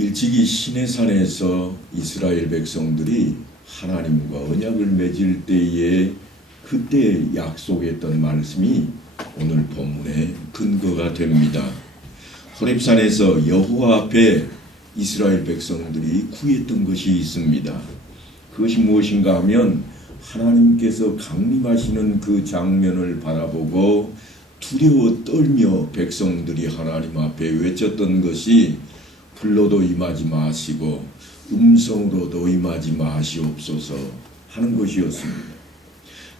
일찍이 시내산에서 이스라엘 백성들이 하나님과 언약을 맺을 때에 그때 약속했던 말씀이 오늘 본문의 근거가 됩니다. 호렙산에서 여호와 앞에 이스라엘 백성들이 구했던 것이 있습니다. 그것이 무엇인가 하면 하나님께서 강림하시는 그 장면을 바라보고 두려워 떨며 백성들이 하나님 앞에 외쳤던 것이 불로도 임하지 마시고 음성으로도 임하지 마시옵소서 하는 것이었습니다.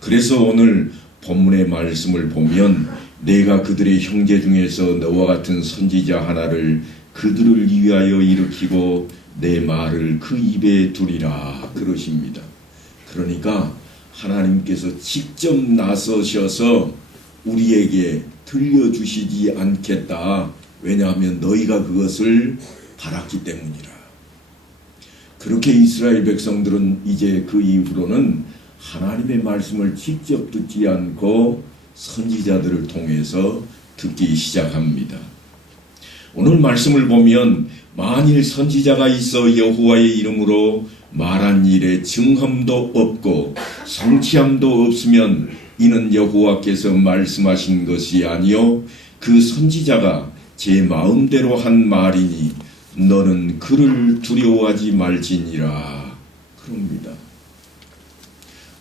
그래서 오늘 본문의 말씀을 보면 내가 그들의 형제 중에서 너와 같은 선지자 하나를 그들을 위하여 일으키고 내 말을 그 입에 두리라 그러십니다. 그러니까 하나님께서 직접 나서셔서 우리에게 들려주시지 않겠다. 왜냐하면 너희가 그것을 바랐기 때문이라. 그렇게 이스라엘 백성들은 이제 그 이후로는 하나님의 말씀을 직접 듣지 않고 선지자들을 통해서 듣기 시작합니다. 오늘 말씀을 보면 만일 선지자가 있어 여호와의 이름으로 말한 일에 증험도 없고 성취함도 없으면 이는 여호와께서 말씀하신 것이 아니요 그 선지자가 제 마음대로 한 말이니 너는 그를 두려워하지 말지니라 그럽니다.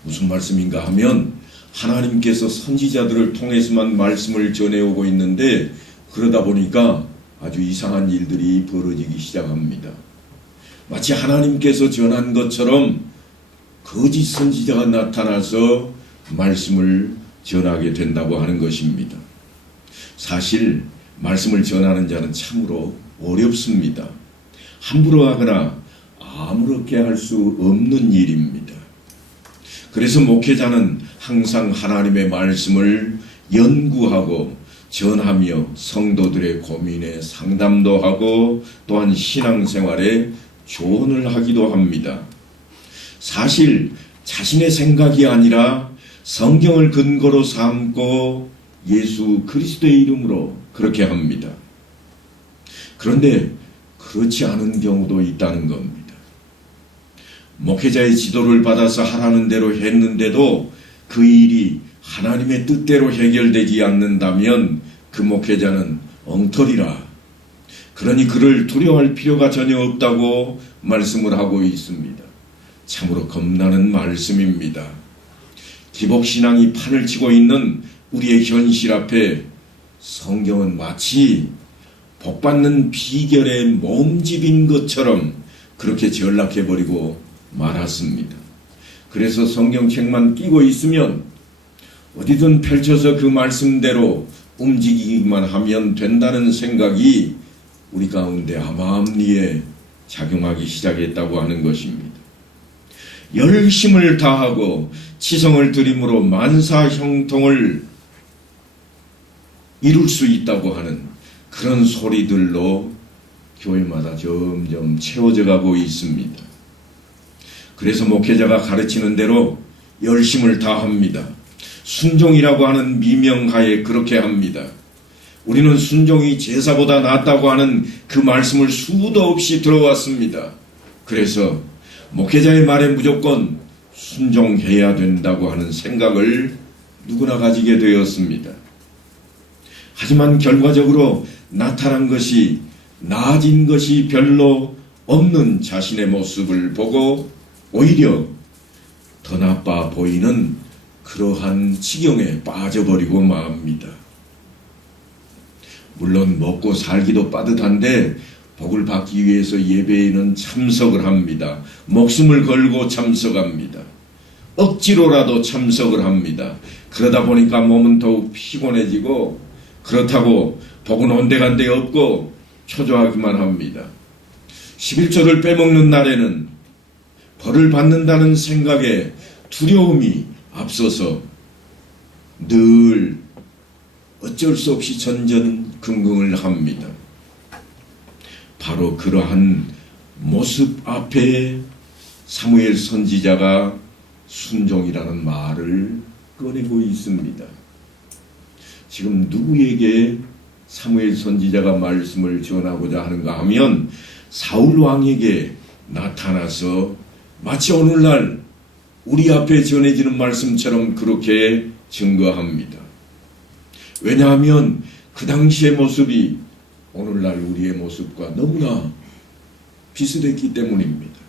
무슨 말씀인가 하면 하나님께서 선지자들을 통해서만 말씀을 전해오고 있는데 그러다 보니까 아주 이상한 일들이 벌어지기 시작합니다. 마치 하나님께서 전한 것처럼 거짓 선지자가 나타나서 말씀을 전하게 된다고 하는 것입니다. 사실 말씀을 전하는 자는 참으로 어렵습니다. 함부로 하거나 아무렇게 할 수 없는 일입니다. 그래서 목회자는 항상 하나님의 말씀을 연구하고 전하며 성도들의 고민에 상담도 하고 또한 신앙생활에 조언을 하기도 합니다. 사실 자신의 생각이 아니라 성경을 근거로 삼고 예수 그리스도의 이름으로 그렇게 합니다. 그런데 그렇지 않은 경우도 있다는 겁니다. 목회자의 지도를 받아서 하라는 대로 했는데도 그 일이 하나님의 뜻대로 해결되지 않는다면 그 목회자는 엉터리라. 그러니 그를 두려워할 필요가 전혀 없다고 말씀을 하고 있습니다. 참으로 겁나는 말씀입니다. 기복신앙이 판을 치고 있는 우리의 현실 앞에 성경은 마치 복받는 비결의 몸집인 것처럼 그렇게 전락해버리고 말았습니다. 그래서 성경책만 끼고 있으면 어디든 펼쳐서 그 말씀대로 움직이기만 하면 된다는 생각이 우리 가운데 암암리에 작용하기 시작했다고 하는 것입니다. 열심을 다하고 치성을 들임으로 만사형통을 이룰 수 있다고 하는 그런 소리들로 교회마다 점점 채워져 가고 있습니다. 그래서 목회자가 가르치는 대로 열심을 다합니다. 순종이라고 하는 미명하에 그렇게 합니다. 우리는 순종이 제사보다 낫다고 하는 그 말씀을 수도 없이 들어왔습니다. 그래서 목회자의 말에 무조건 순종해야 된다고 하는 생각을 누구나 가지게 되었습니다. 하지만 결과적으로 나타난 것이 나아진 것이 별로 없는 자신의 모습을 보고 오히려 더 나빠 보이는 그러한 지경에 빠져버리고 맙니다. 물론 먹고 살기도 빠듯한데 복을 받기 위해서 예배에는 참석을 합니다. 목숨을 걸고 참석합니다. 억지로라도 참석을 합니다. 그러다 보니까 몸은 더욱 피곤해지고 그렇다고 복은 온데간데 없고 초조하기만 합니다. 11조를 빼먹는 날에는 벌을 받는다는 생각에 두려움이 앞서서 늘 어쩔 수 없이 전전긍긍을 합니다. 바로 그러한 모습 앞에 사무엘 선지자가 순종이라는 말을 꺼내고 있습니다. 지금 누구에게 사무엘 선지자가 말씀을 전하고자 하는가 하면 사울 왕에게 나타나서 마치 오늘날 우리 앞에 전해지는 말씀처럼 그렇게 증거합니다. 왜냐하면 그 당시의 모습이 오늘날 우리의 모습과 너무나 비슷했기 때문입니다.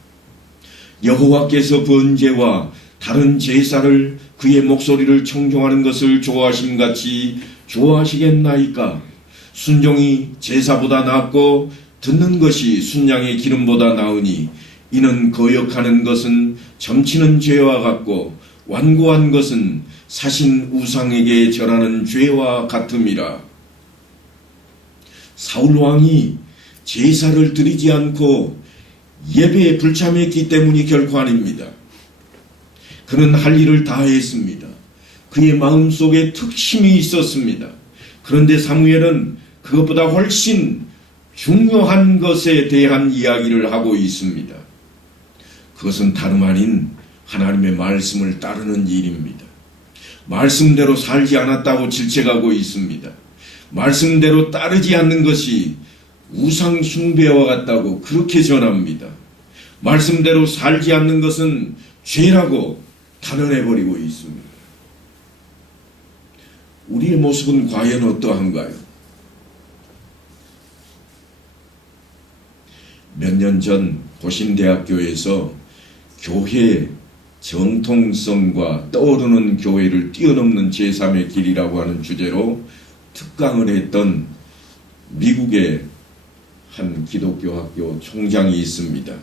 여호와께서 번제와 다른 제사를 그의 목소리를 청종하는 것을 좋아하심같이 좋아하시겠나이까? 순종이 제사보다 낫고 듣는 것이 순양의 기름보다 나으니 이는 거역하는 것은 점치는 죄와 같고 완고한 것은 사신 우상에게 절하는 죄와 같음이라. 사울 왕이 제사를 드리지 않고 예배에 불참했기 때문이 결코 아닙니다. 그는 할 일을 다 했습니다. 그의 마음속에 특심이 있었습니다. 그런데 사무엘은 그것보다 훨씬 중요한 것에 대한 이야기를 하고 있습니다. 그것은 다름 아닌 하나님의 말씀을 따르는 일입니다. 말씀대로 살지 않았다고 질책하고 있습니다. 말씀대로 따르지 않는 것이 우상 숭배와 같다고 그렇게 전합니다. 말씀대로 살지 않는 것은 죄라고 단언해버리고 있습니다. 우리의 모습은 과연 어떠한가요? 몇 년 전 고신대학교에서 교회 정통성과 떠오르는 교회를 뛰어넘는 제3의 길이라고 하는 주제로 특강을 했던 미국의 한 기독교 학교 총장이 있습니다.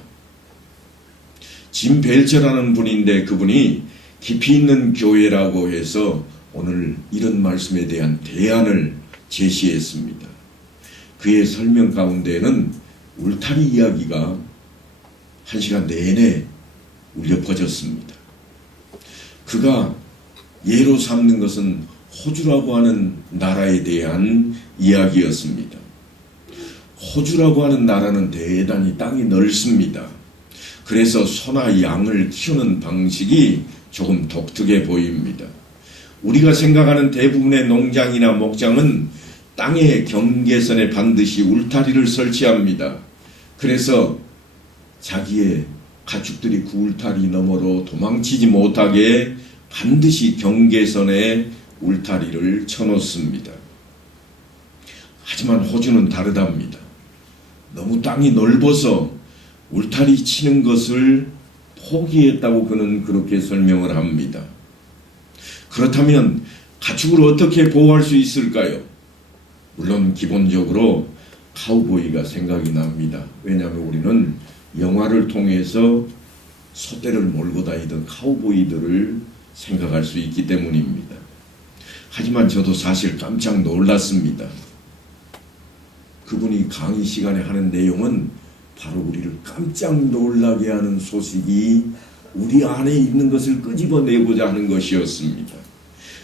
짐 벨처라는 분인데 그분이 깊이 있는 교회라고 해서 오늘 이런 말씀에 대한 대안을 제시했습니다. 그의 설명 가운데에는 울타리 이야기가 1시간 내내 울려 퍼졌습니다. 그가 예로 삼는 것은 호주라고 하는 나라에 대한 이야기였습니다. 호주라고 하는 나라는 대단히 땅이 넓습니다. 그래서 소나 양을 키우는 방식이 조금 독특해 보입니다. 우리가 생각하는 대부분의 농장이나 목장은 땅의 경계선에 반드시 울타리를 설치합니다. 그래서 자기의 가축들이 그 울타리 너머로 도망치지 못하게 반드시 경계선에 울타리를 쳐놓습니다. 하지만 호주는 다르답니다. 너무 땅이 넓어서 울타리 치는 것을 포기했다고 그는 그렇게 설명을 합니다. 그렇다면 가축을 어떻게 보호할 수 있을까요? 물론 기본적으로 카우보이가 생각이 납니다. 왜냐하면 우리는 영화를 통해서 소떼를 몰고 다니던 카우보이들을 생각할 수 있기 때문입니다. 하지만 저도 사실 깜짝 놀랐습니다. 그분이 강의 시간에 하는 내용은 바로 우리를 깜짝 놀라게 하는 소식이 우리 안에 있는 것을 끄집어내고자 하는 것이었습니다.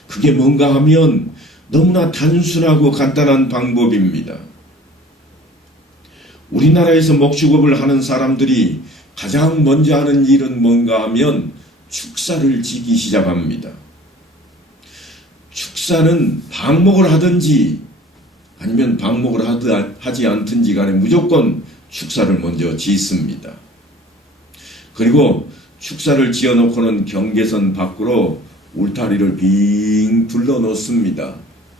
그게 뭔가 하면 너무나 단순하고 간단한 방법입니다. 우리나라에서 목축업을 하는 사람들이 가장 먼저 하는 일은 뭔가 하면 축사를 지기 시작합니다. 축사는 방목을 하든지 아니면 방목을 하지 않든지 간에 무조건 축사를 먼저 짓습니다. 그리고 축사를 지어놓고는 경계선 밖으로 울타리를 빙 둘러 놓습니다.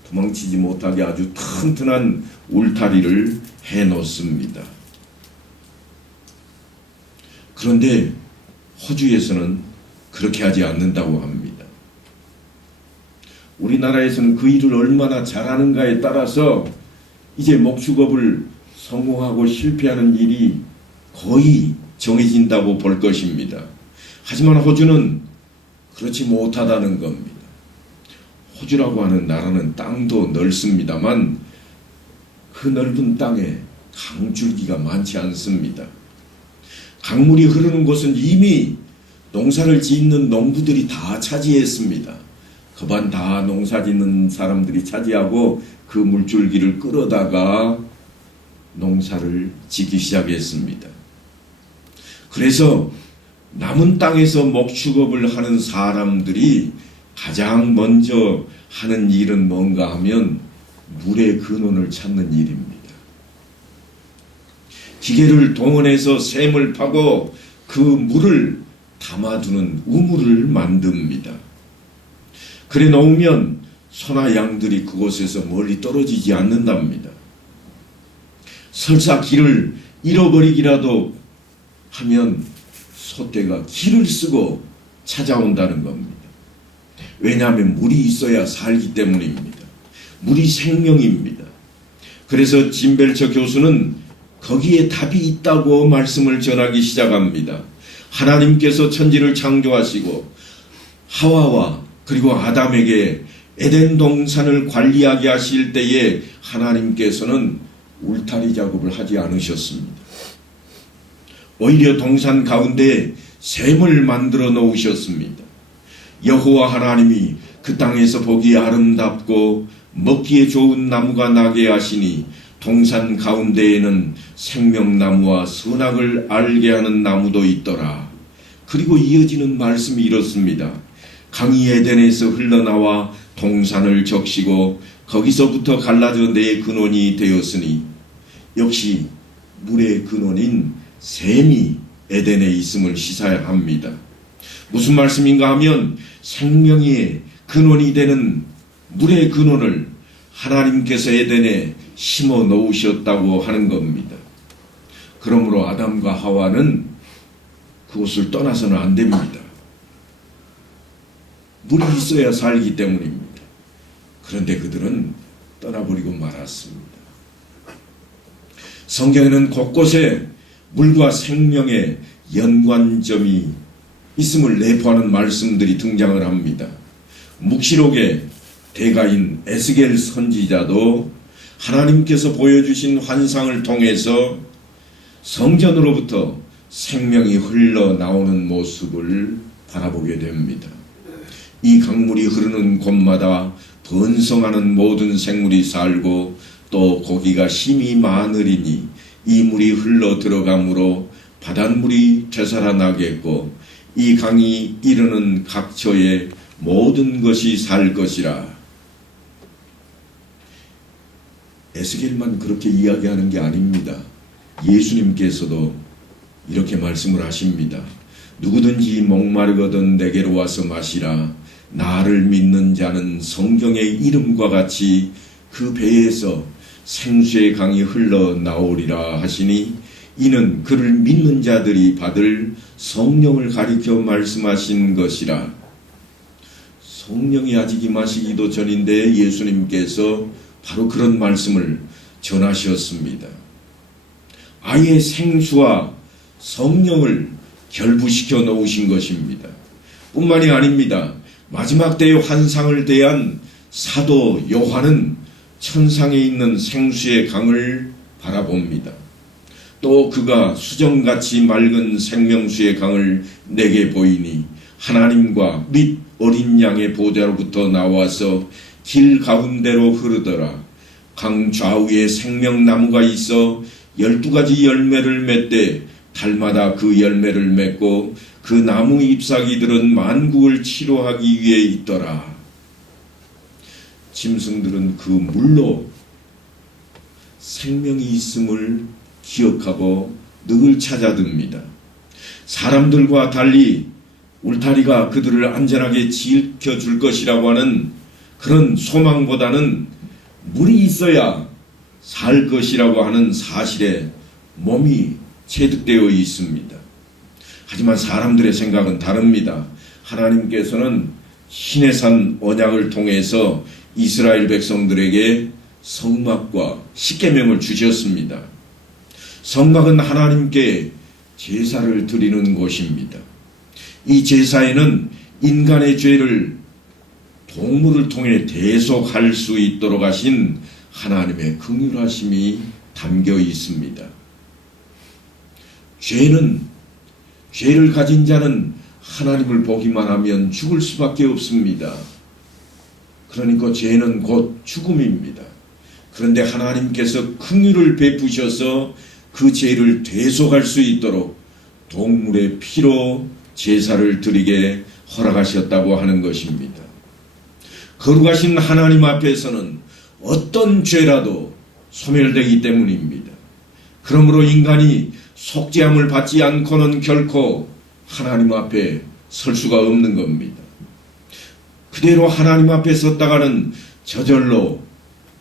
도망치지 못하게 아주 튼튼한 울타리를 해놓습니다. 그런데 호주에서는 그렇게 하지 않는다고 합니다. 우리나라에서는 그 일을 얼마나 잘하는가에 따라서 이제 목축업을 성공하고 실패하는 일이 거의 정해진다고 볼 것입니다. 하지만 호주는 그렇지 못하다는 겁니다. 호주라고 하는 나라는 땅도 넓습니다만 그 넓은 땅에 강줄기가 많지 않습니다. 강물이 흐르는 곳은 이미 농사를 짓는 농부들이 다 차지했습니다. 그반 다 농사 짓는 사람들이 차지하고 그 물줄기를 끌어다가 농사를 짓기 시작했습니다. 그래서 남은 땅에서 목축업을 하는 사람들이 가장 먼저 하는 일은 뭔가 하면 물의 근원을 찾는 일입니다. 기계를 동원해서 샘을 파고 그 물을 담아두는 우물을 만듭니다. 그래 놓으면 소나 양들이 그곳에서 멀리 떨어지지 않는답니다. 설사 길을 잃어버리기라도 하면 소떼가 길을 쓰고 찾아온다는 겁니다. 왜냐하면 물이 있어야 살기 때문입니다. 물이 생명입니다. 그래서 짐벨처 교수는 거기에 답이 있다고 말씀을 전하기 시작합니다. 하나님께서 천지를 창조하시고 하와와 그리고 아담에게 에덴 동산을 관리하게 하실 때에 하나님께서는 울타리 작업을 하지 않으셨습니다. 오히려 동산 가운데 샘을 만들어 놓으셨습니다. 여호와 하나님이 그 땅에서 보기에 아름답고 먹기에 좋은 나무가 나게 하시니 동산 가운데에는 생명나무와 선악을 알게 하는 나무도 있더라. 그리고 이어지는 말씀이 이렇습니다. 강이 에덴에서 흘러나와 동산을 적시고 거기서부터 갈라져 내 근원이 되었으니 역시 물의 근원인 샘이 에덴에 있음을 시사해야 합니다. 무슨 말씀인가 하면 생명의 근원이 되는 물의 근원을 하나님께서 에덴에 심어 놓으셨다고 하는 겁니다. 그러므로 아담과 하와는 그곳을 떠나서는 안 됩니다. 물이 있어야 살기 때문입니다. 그런데 그들은 떠나버리고 말았습니다. 성경에는 곳곳에 물과 생명의 연관점이 있음을 내포하는 말씀들이 등장을 합니다. 묵시록의 대가인 에스겔 선지자도 하나님께서 보여주신 환상을 통해서 성전으로부터 생명이 흘러나오는 모습을 바라보게 됩니다. 이 강물이 흐르는 곳마다 번성하는 모든 생물이 살고 또 고기가 심이 많으리니 이 물이 흘러 들어가므로 바닷물이 되살아나겠고 이 강이 이르는 각처에 모든 것이 살 것이라. 에스겔만 그렇게 이야기하는 게 아닙니다. 예수님께서도 이렇게 말씀을 하십니다. 누구든지 목마르거든 내게로 와서 마시라. 나를 믿는 자는 성경의 이름과 같이 그 배에서 생수의 강이 흘러나오리라 하시니 이는 그를 믿는 자들이 받을 성령을 가리켜 말씀하신 것이라. 성령이 아직 임하시기도 전인데 예수님께서 바로 그런 말씀을 전하셨습니다. 아예 생수와 성령을 결부시켜 놓으신 것입니다. 뿐만이 아닙니다. 마지막 때의 환상을 대한 사도 요한은 천상에 있는 생수의 강을 바라봅니다. 또 그가 수정같이 맑은 생명수의 강을 내게 보이니 하나님과 및 어린 양의 보좌로부터 나와서 길 가운데로 흐르더라. 강 좌우에 생명나무가 있어 12가지 열매를 맺되 달마다 그 열매를 맺고 그 나무 잎사귀들은 만국을 치료하기 위해 있더라. 짐승들은 그 물로 생명이 있음을 기억하고 늘 찾아듭니다. 사람들과 달리 울타리가 그들을 안전하게 지켜줄 것이라고 하는 그런 소망보다는 물이 있어야 살 것이라고 하는 사실에 몸이 체득되어 있습니다. 하지만 사람들의 생각은 다릅니다. 하나님께서는 시내산 언약을 통해서 이스라엘 백성들에게 성막과 십계명을 주셨습니다. 성막은 하나님께 제사를 드리는 곳입니다. 이 제사에는 인간의 죄를 동물을 통해 대속할 수 있도록 하신 하나님의 긍휼하심이 담겨 있습니다. 죄를 가진 자는 하나님을 보기만 하면 죽을 수밖에 없습니다. 그러니까 죄는 곧 죽음입니다. 그런데 하나님께서 긍휼을 베푸셔서 그 죄를 대속할 수 있도록 동물의 피로 제사를 드리게 허락하셨다고 하는 것입니다. 거룩하신 하나님 앞에서는 어떤 죄라도 소멸되기 때문입니다. 그러므로 인간이 속죄함을 받지 않고는 결코 하나님 앞에 설 수가 없는 겁니다. 그대로 하나님 앞에 섰다가는 저절로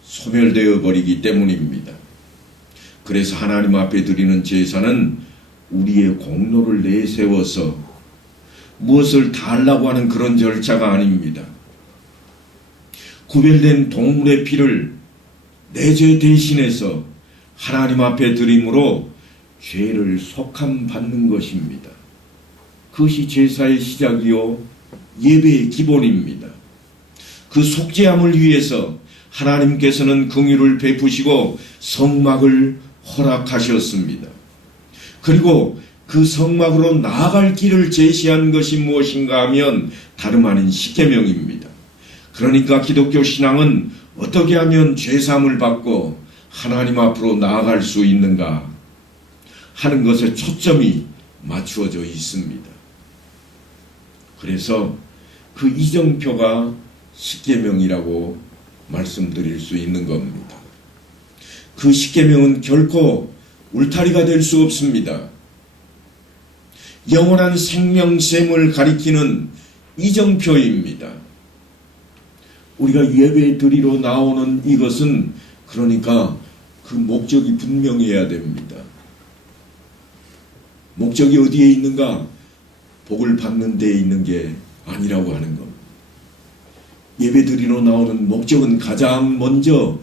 소멸되어 버리기 때문입니다. 그래서 하나님 앞에 드리는 제사는 우리의 공로를 내세워서 무엇을 달라고 하는 그런 절차가 아닙니다. 구별된 동물의 피를 내 죄 대신해서 하나님 앞에 드림으로 죄를 속함 받는 것입니다. 그것이 제사의 시작이요 예배의 기본입니다. 그 속죄함을 위해서 하나님께서는 긍휼을 베푸시고 성막을 허락하셨습니다. 그리고 그 성막으로 나아갈 길을 제시한 것이 무엇인가 하면 다름 아닌 십계명입니다. 그러니까 기독교 신앙은 어떻게 하면 죄사함을 받고 하나님 앞으로 나아갈 수 있는가 하는 것에 초점이 맞추어져 있습니다. 그래서 그 이정표가 십계명이라고 말씀드릴 수 있는 겁니다. 그 십계명은 결코 울타리가 될 수 없습니다. 영원한 생명샘을 가리키는 이정표입니다. 우리가 예배 드리러 나오는 이것은 그러니까 그 목적이 분명해야 됩니다. 목적이 어디에 있는가? 복을 받는 데에 있는 게 아니라고 하는 겁니다. 예배 드리러 나오는 목적은 가장 먼저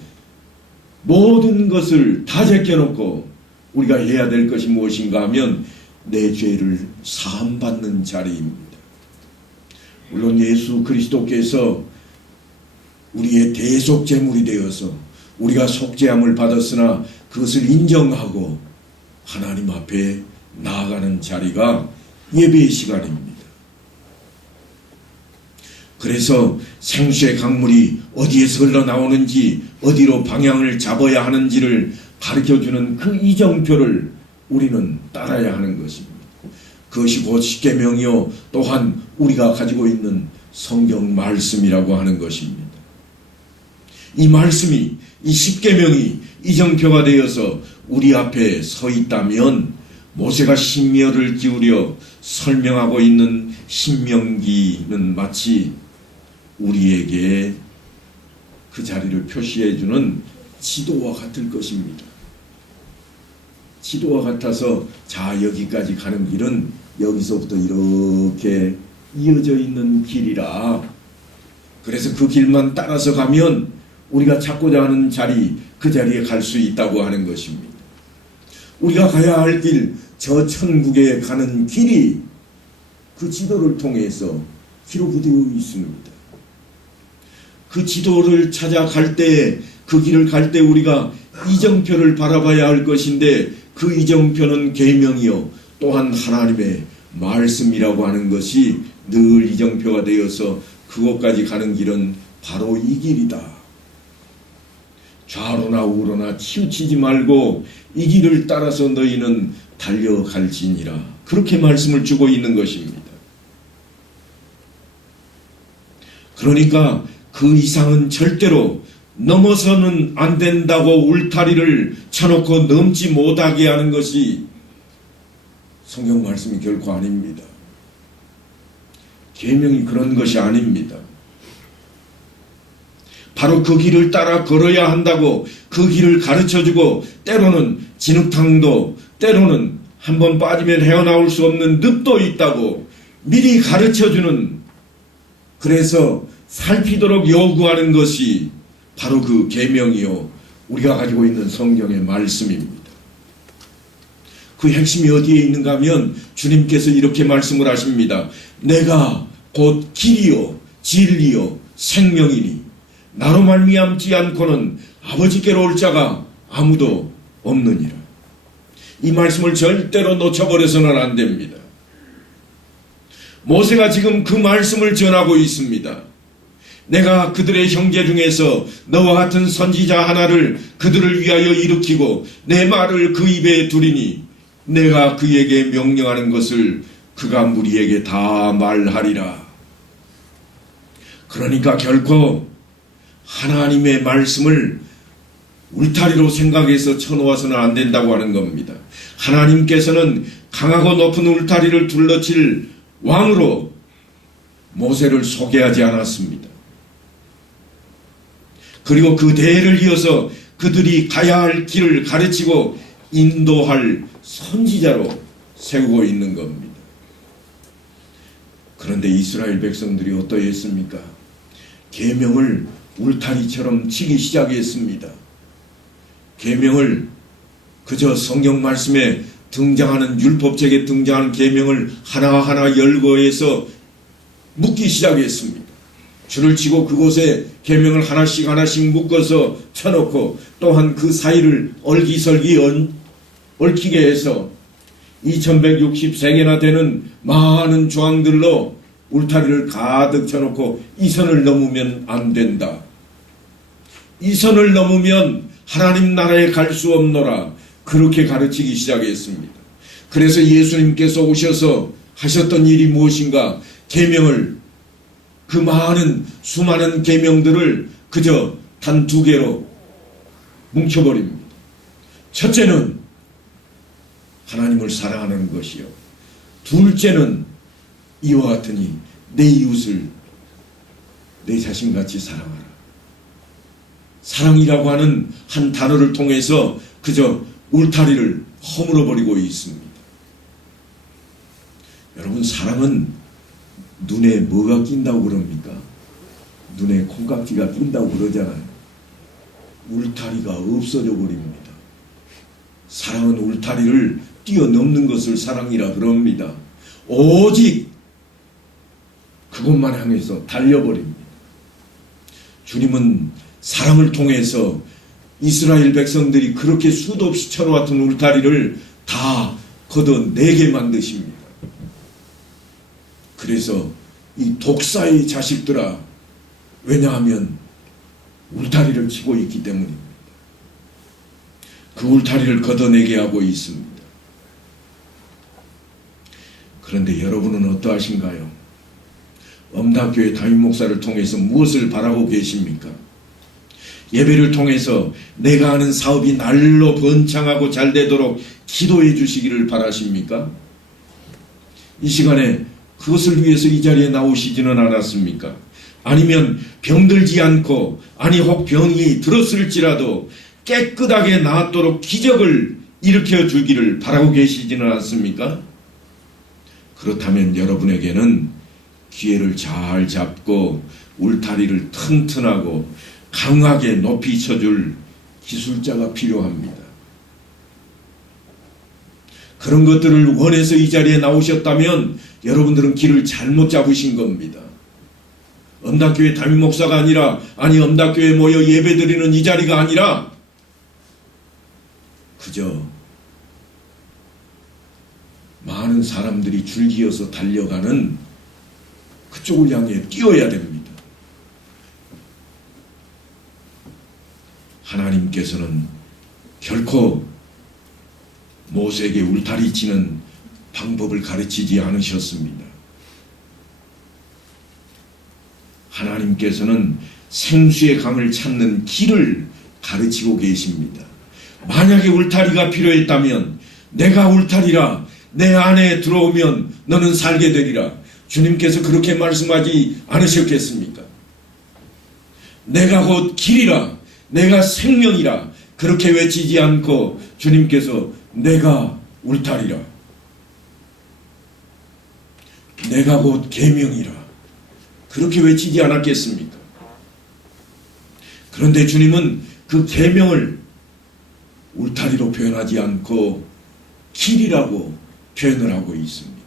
모든 것을 다 제껴놓고 우리가 해야 될 것이 무엇인가 하면 내 죄를 사함받는 자리입니다. 물론 예수 그리스도께서 우리의 대속 제물이 되어서 우리가 속죄함을 받았으나 그것을 인정하고 하나님 앞에 나아가는 자리가 예배의 시간입니다. 그래서 생수의 강물이 어디에서 흘러나오는지 어디로 방향을 잡아야 하는지를 가르쳐주는 그 이정표를 우리는 따라야 하는 것입니다. 그것이 곧 십계명이요 또한 우리가 가지고 있는 성경 말씀이라고 하는 것입니다. 이 말씀이 이 십계명이 이정표가 되어서 우리 앞에 서 있다면 모세가 심려를 기울여 설명하고 있는 신명기는 마치 우리에게 그 자리를 표시해주는 지도와 같을 것입니다. 지도와 같아서 자 여기까지 가는 길은 여기서부터 이렇게 이어져 있는 길이라 그래서 그 길만 따라서 가면 우리가 찾고자 하는 자리 그 자리에 갈 수 있다고 하는 것입니다. 우리가 가야 할 길, 저 천국에 가는 길이 그 지도를 통해서 기록이 되어 있습니다. 그 지도를 찾아갈 때, 그 길을 갈 때 우리가 이정표를 바라봐야 할 것인데 그 이정표는 계명이요 또한 하나님의 말씀이라고 하는 것이 늘 이정표가 되어서 그곳까지 가는 길은 바로 이 길이다. 좌로나 우로나 치우치지 말고 이 길을 따라서 너희는 달려갈지니라. 그렇게 말씀을 주고 있는 것입니다. 그러니까 그 이상은 절대로 넘어서는 안 된다고 울타리를 쳐놓고 넘지 못하게 하는 것이 성경 말씀이 결코 아닙니다. 계명이 그런 것이 아닙니다. 바로 그 길을 따라 걸어야 한다고 그 길을 가르쳐주고 때로는 진흙탕도 때로는 한번 빠지면 헤어나올 수 없는 늪도 있다고 미리 가르쳐주는 그래서 살피도록 요구하는 것이 바로 그 계명이요 우리가 가지고 있는 성경의 말씀입니다. 그 핵심이 어디에 있는가 하면 주님께서 이렇게 말씀을 하십니다. 내가 곧 길이요 진리요 생명이니 나로 말미암지 않고는 아버지께로 올 자가 아무도 없느니라. 이 말씀을 절대로 놓쳐버려서는 안 됩니다. 모세가 지금 그 말씀을 전하고 있습니다. 내가 그들의 형제 중에서 너와 같은 선지자 하나를 그들을 위하여 일으키고 내 말을 그 입에 두리니 내가 그에게 명령하는 것을 그가 무리에게 다 말하리라. 그러니까 결코 하나님의 말씀을 울타리로 생각해서 쳐놓아서는 안 된다고 하는 겁니다. 하나님께서는 강하고 높은 울타리를 둘러칠 왕으로 모세를 소개하지 않았습니다. 그리고 그 대를 이어서 그들이 가야 할 길을 가르치고 인도할 선지자로 세우고 있는 겁니다. 그런데 이스라엘 백성들이 어떠했습니까? 계명을 울타리처럼 치기 시작했습니다. 계명을 그저 성경 말씀에 등장하는 율법책에 등장하는 계명을 하나하나 열거해서 묶기 시작했습니다. 줄을 치고 그곳에 계명을 하나씩 묶어서 쳐놓고 또한 그 사이를 얼기설기 얽히게 해서 2163개나 되는 많은 조항들로 울타리를 가득 쳐놓고 이 선을 넘으면 안 된다. 이 선을 넘으면 하나님 나라에 갈 수 없노라. 그렇게 가르치기 시작했습니다. 그래서 예수님께서 오셔서 하셨던 일이 무엇인가? 계명을, 그 많은 수많은 계명들을 그저 단 2개로 뭉쳐버립니다. 첫째는 하나님을 사랑하는 것이요, 둘째는 이와 같으니 내 이웃을 내 자신같이 사랑하라. 사랑이라고 하는 한 단어를 통해서 그저 울타리를 허물어버리고 있습니다. 여러분, 사랑은 눈에 뭐가 낀다고 그럽니까? 눈에 콩깍지가 낀다고 그러잖아요. 울타리가 없어져 버립니다. 사랑은 울타리를 뛰어넘는 것을 사랑이라 그럽니다. 오직 그것만 향해서 달려버립니다. 주님은 사랑을 통해서 이스라엘 백성들이 그렇게 수도 없이 쳐놓았던 울타리를 다 걷어내게 만드십니다. 그래서 이 독사의 자식들아, 왜냐하면 울타리를 치고 있기 때문입니다. 그 울타리를 걷어내게 하고 있습니다. 그런데 여러분은 어떠하신가요? 엄다교회 담임 목사를 통해서 무엇을 바라고 계십니까? 예배를 통해서 내가 하는 사업이 날로 번창하고 잘 되도록 기도해 주시기를 바라십니까? 이 시간에 그것을 위해서 이 자리에 나오시지는 않았습니까? 아니면 병들지 않고, 아니 혹 병이 들었을지라도 깨끗하게 나았도록 기적을 일으켜 주기를 바라고 계시지는 않습니까? 그렇다면 여러분에게는 기회를 잘 잡고 울타리를 튼튼하고 강하게 높이 쳐줄 기술자가 필요합니다. 그런 것들을 원해서 이 자리에 나오셨다면 여러분들은 길을 잘못 잡으신 겁니다. 엄다교회 담임 목사가 아니라, 아니 엄다교회 모여 예배드리는 이 자리가 아니라 그저 많은 사람들이 줄지어서 달려가는 그쪽을 향해 뛰어야 됩니다. 하나님께서는 결코 모세에게 울타리 치는 방법을 가르치지 않으셨습니다. 하나님께서는 생수의 강을 찾는 길을 가르치고 계십니다. 만약에 울타리가 필요했다면 내가 울타리라, 내 안에 들어오면 너는 살게 되리라. 주님께서 그렇게 말씀하지 않으셨겠습니까? 내가 곧 길이라, 내가 생명이라 그렇게 외치지 않고 주님께서 내가 울타리라, 내가 곧 계명이라 그렇게 외치지 않았겠습니까? 그런데 주님은 그 계명을 울타리로 표현하지 않고 길이라고 표현을 하고 있습니다.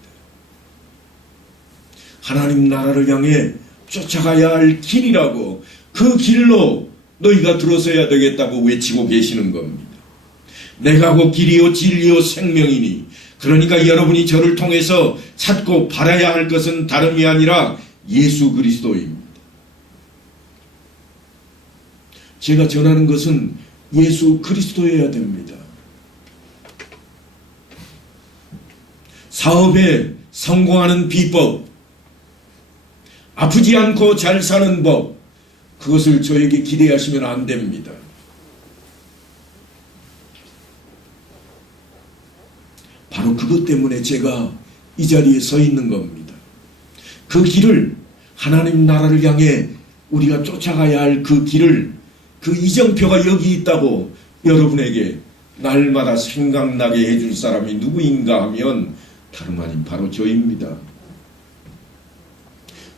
하나님 나라를 향해 쫓아가야 할 길이라고, 그 길로 너희가 들어서야 되겠다고 외치고 계시는 겁니다. 내가 곧 길이요 진리요 생명이니, 그러니까 여러분이 저를 통해서 찾고 바라야 할 것은 다름이 아니라 예수 그리스도입니다. 제가 전하는 것은 예수 그리스도여야 됩니다. 사업에 성공하는 비법, 아프지 않고 잘 사는 법, 그것을 저에게 기대하시면 안 됩니다. 바로 그것 때문에 제가 이 자리에 서 있는 겁니다. 그 길을, 하나님 나라를 향해 우리가 쫓아가야 할 그 길을, 그 이정표가 여기 있다고 여러분에게 날마다 생각나게 해줄 사람이 누구인가 하면 다름 아닌 바로 저입니다.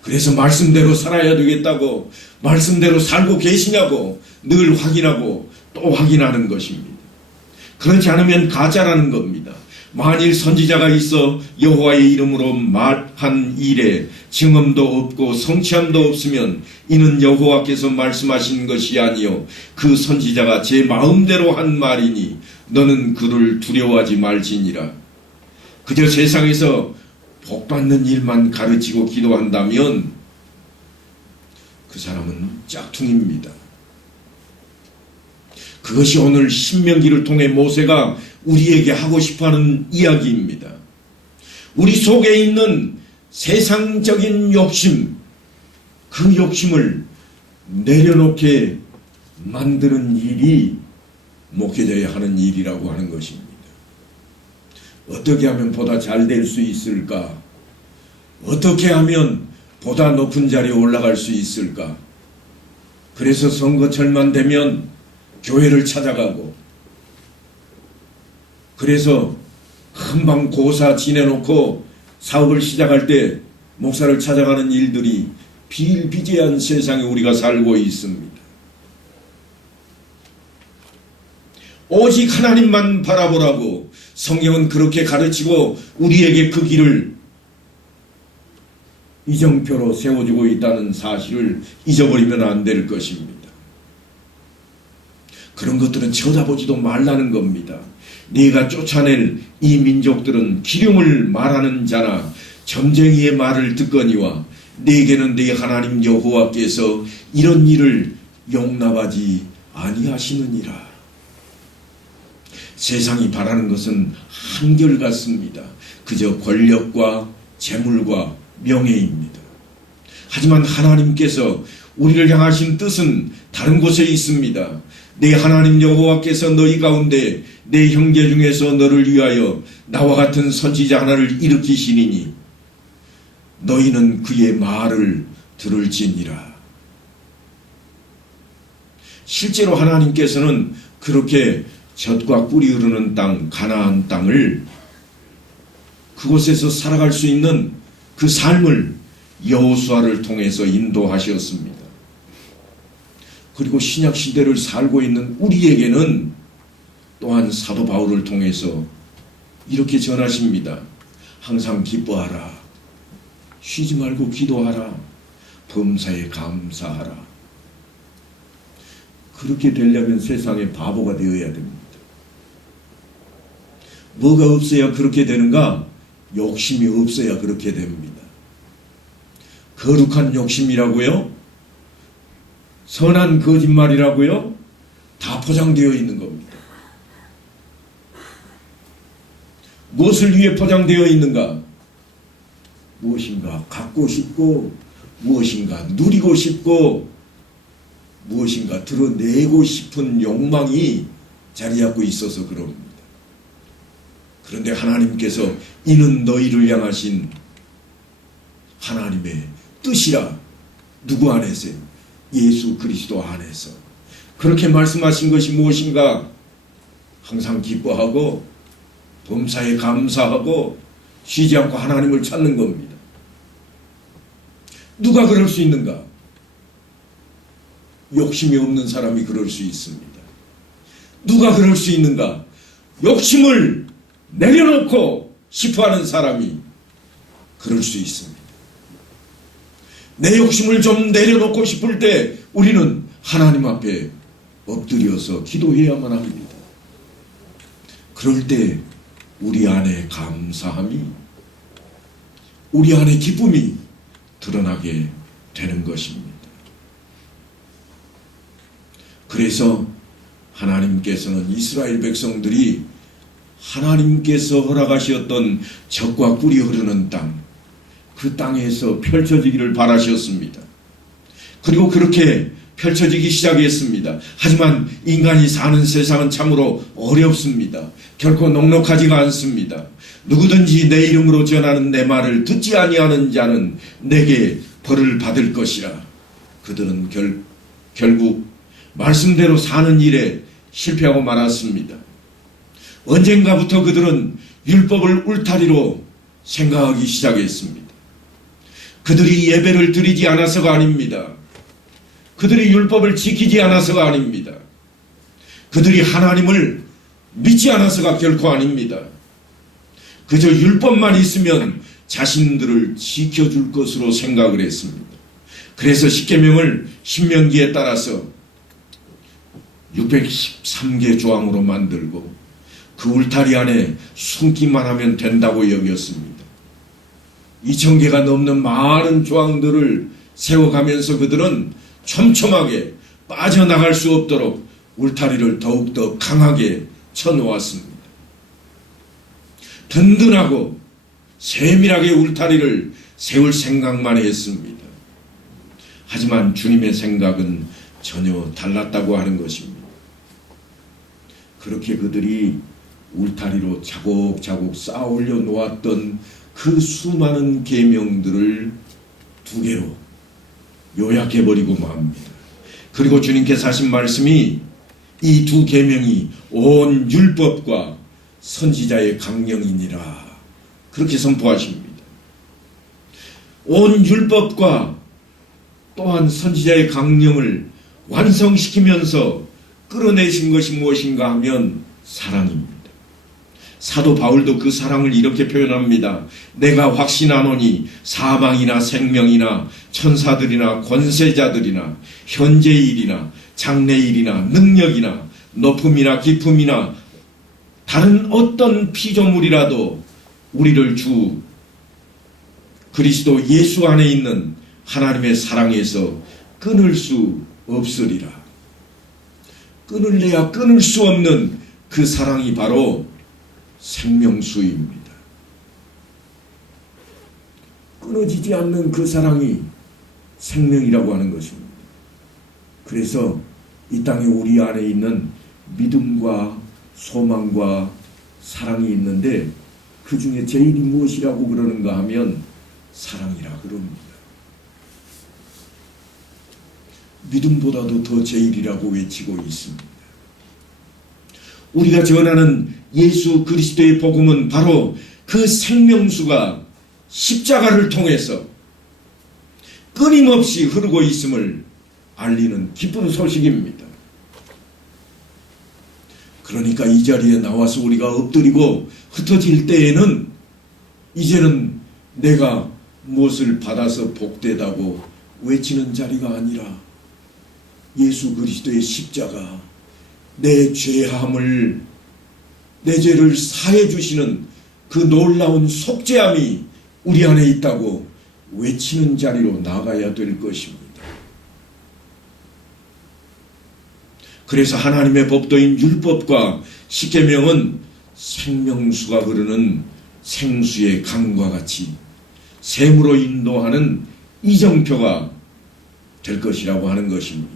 그래서 말씀대로 살아야 되겠다고, 말씀대로 살고 계시냐고 늘 확인하고 또 확인하는 것입니다. 그렇지 않으면 가짜라는 겁니다. 만일 선지자가 있어 여호와의 이름으로 말한 일에 증언도 없고 성취함도 없으면 이는 여호와께서 말씀하신 것이 아니요 그 선지자가 제 마음대로 한 말이니 너는 그를 두려워하지 말지니라. 그저 세상에서 복받는 일만 가르치고 기도한다면 그 사람은 짝퉁입니다. 그것이 오늘 신명기를 통해 모세가 우리에게 하고 싶어하는 이야기입니다. 우리 속에 있는 세상적인 욕심, 그 욕심을 내려놓게 만드는 일이 목회자야 하는 일이라고 하는 것입니다. 어떻게 하면 보다 잘 될 수 있을까? 어떻게 하면 보다 높은 자리에 올라갈 수 있을까? 그래서 선거철만 되면 교회를 찾아가고, 그래서 금방 고사 지내놓고 사업을 시작할 때 목사를 찾아가는 일들이 비일비재한 세상에 우리가 살고 있습니다. 오직 하나님만 바라보라고 성경은 그렇게 가르치고 우리에게 그 길을 이정표로 세워주고 있다는 사실을 잊어버리면 안 될 것입니다. 그런 것들은 쳐다보지도 말라는 겁니다. 네가 쫓아낼 이 민족들은 기름을 말하는 자나 점쟁이의 말을 듣거니와 네게는 네 하나님 여호와께서 이런 일을 용납하지 아니하시느니라. 세상이 바라는 것은 한결같습니다. 그저 권력과 재물과 명예입니다. 하지만 하나님께서 우리를 향하신 뜻은 다른 곳에 있습니다. 내 하나님 여호와께서 너희 가운데 내 형제 중에서 너를 위하여 나와 같은 선지자 하나를 일으키시리니 너희는 그의 말을 들을지니라. 실제로 하나님께서는 그렇게 젖과 꿀이 흐르는 땅, 가나안 땅을, 그곳에서 살아갈 수 있는 그 삶을 여호수아를 통해서 인도하셨습니다. 그리고 신약 시대를 살고 있는 우리에게는 또한 사도 바울을 통해서 이렇게 전하십니다. 항상 기뻐하라. 쉬지 말고 기도하라. 범사에 감사하라. 그렇게 되려면 세상의 바보가 되어야 됩니다. 뭐가 없어야 그렇게 되는가? 욕심이 없어야 그렇게 됩니다. 거룩한 욕심이라고요? 선한 거짓말이라고요? 다 포장되어 있는 겁니다. 무엇을 위해 포장되어 있는가? 무엇인가 갖고 싶고, 무엇인가 누리고 싶고, 무엇인가 드러내고 싶은 욕망이 자리 잡고 있어서 그럽니다. 그런데 하나님께서 이는 너희를 향하신 하나님의 뜻이라. 누구 안에서요? 예수 그리스도 안에서. 그렇게 말씀하신 것이 무엇인가? 항상 기뻐하고 범사에 감사하고 쉬지 않고 하나님을 찾는 겁니다. 누가 그럴 수 있는가? 욕심이 없는 사람이 그럴 수 있습니다. 누가 그럴 수 있는가? 욕심을 내려놓고 싶어하는 사람이 그럴 수 있습니다. 내 욕심을 좀 내려놓고 싶을 때 우리는 하나님 앞에 엎드려서 기도해야만 합니다. 그럴 때 우리 안에 감사함이, 우리 안에 기쁨이 드러나게 되는 것입니다. 그래서 하나님께서는 이스라엘 백성들이 하나님께서 허락하셨던 젖과 꿀이 흐르는 땅, 그 땅에서 펼쳐지기를 바라셨습니다. 그리고 그렇게 펼쳐지기 시작했습니다. 하지만 인간이 사는 세상은 참으로 어렵습니다. 결코 넉넉하지가 않습니다. 누구든지 내 이름으로 전하는 내 말을 듣지 아니하는 자는 내게 벌을 받을 것이라. 그들은 결국 말씀대로 사는 일에 실패하고 말았습니다. 언젠가부터 그들은 율법을 울타리로 생각하기 시작했습니다. 그들이 예배를 드리지 않아서가 아닙니다. 그들이 율법을 지키지 않아서가 아닙니다. 그들이 하나님을 믿지 않아서가 결코 아닙니다. 그저 율법만 있으면 자신들을 지켜줄 것으로 생각을 했습니다. 그래서 십계명을 신명기에 따라서 613개 조항으로 만들고 그 울타리 안에 숨기만 하면 된다고 여겼습니다. 2000개가 넘는 많은 조항들을 세워가면서 그들은 촘촘하게 빠져나갈 수 없도록 울타리를 더욱더 강하게 쳐놓았습니다. 든든하고 세밀하게 울타리를 세울 생각만 했습니다. 하지만 주님의 생각은 전혀 달랐다고 하는 것입니다. 그렇게 그들이 울타리로 차곡차곡 쌓아 올려 놓았던 그 수많은 계명들을 2개로 요약해버리고 맙니다. 그리고 주님께서 하신 말씀이 이 2 계명이 온 율법과 선지자의 강령이니라 그렇게 선포하십니다. 온 율법과 또한 선지자의 강령을 완성시키면서 끌어내신 것이 무엇인가 하면 사랑입니다. 사도 바울도 그 사랑을 이렇게 표현합니다. 내가 확신하노니 사망이나 생명이나 천사들이나 권세자들이나 현재의 일이나 장래의 일이나 능력이나 높음이나 깊음이나 다른 어떤 피조물이라도 우리를 주 그리스도 예수 안에 있는 하나님의 사랑에서 끊을 수 없으리라. 끊을래야 끊을 수 없는 그 사랑이 바로 생명수입니다. 끊어지지 않는 그 사랑이 생명이라고 하는 것입니다. 그래서 이 땅에 우리 안에 있는 믿음과 소망과 사랑이 있는데 그 중에 제일이 무엇이라고 그러는가 하면 사랑이라 그럽니다. 믿음보다도 더 제일이라고 외치고 있습니다. 우리가 전하는 예수 그리스도의 복음은 바로 그 생명수가 십자가를 통해서 끊임없이 흐르고 있음을 알리는 기쁜 소식입니다. 그러니까 이 자리에 나와서 우리가 엎드리고 흩어질 때에는 이제는 내가 무엇을 받아서 복되다고 외치는 자리가 아니라 예수 그리스도의 십자가, 내 죄함을, 내 죄를 사해 주시는 그 놀라운 속죄함이 우리 안에 있다고 외치는 자리로 나가야 될 것입니다. 그래서 하나님의 법도인 율법과 십계명은 생명수가 흐르는 생수의 강과 같이 샘으로 인도하는 이정표가 될 것이라고 하는 것입니다.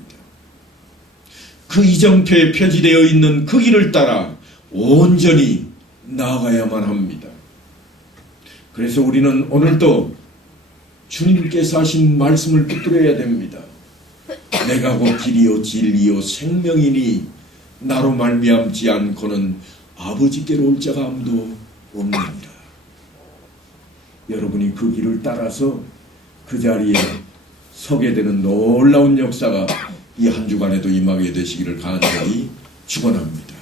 그 이정표에 표지되어 있는 그 길을 따라 온전히 나아가야만 합니다. 그래서 우리는 오늘도 주님께서 하신 말씀을 붙들어야 됩니다. 내가 곧 길이요 진리요 생명이니 나로 말미암지 않고는 아버지께로 올 자가 아무도 없느니라. 여러분이 그 길을 따라서 그 자리에 서게 되는 놀라운 역사가 이 한 주간에도 임하게 되시기를 간절히 축원합니다.